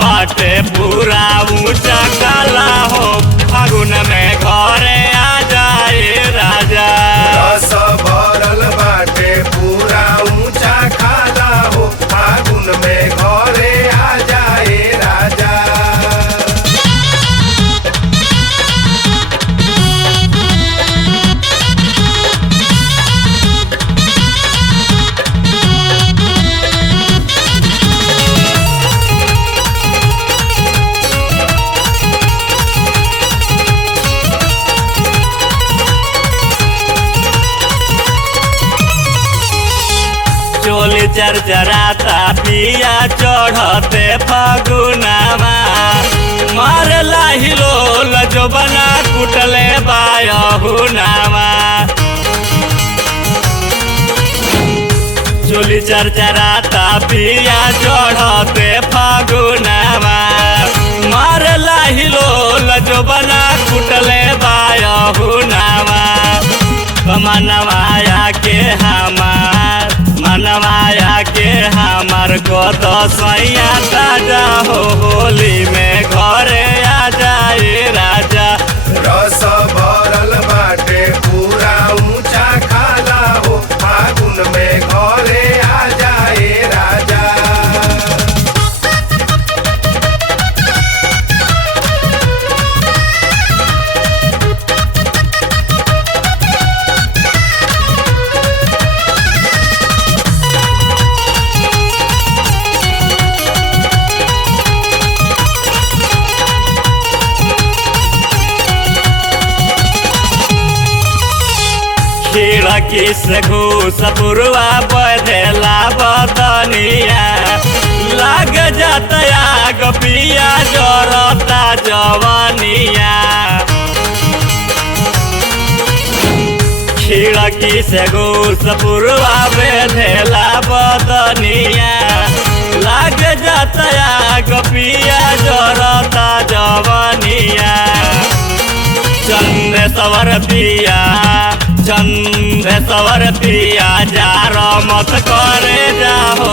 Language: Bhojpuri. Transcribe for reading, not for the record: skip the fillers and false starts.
बाटे पूरा ऊंचा काला हो फागुन में घरे आ जाए राजा। रस भरल बाटे पूरा ऊंचा खाला हो फागुन में घरे आ जाए राजा। चोली चरचराता पिया चढ़ते फागुनामा मारला हिलोल जो बना कुटले बायहुनामा। चोली चरचराता पिया चढ़ते फागुनामा मारला हिलोल जो बना कुटले बायहुनामा। मनवाया के हमार को तो सैया ताजा हो होली में घरे आ जाए राजा। रस भरल बाटे पूरा ऊंचा खाला हो फागुन में घरे आ जाए राजा। खिड़की से घूस पुरवा बधेला बदनिया लाग जाता आग पिया जरता जवानिया। खिड़की से घूस पुरवा बधेला बदनिया लाग जाता आग पिया जरता जवानिया। चंद्र सवर पिया जार मत करे जाहो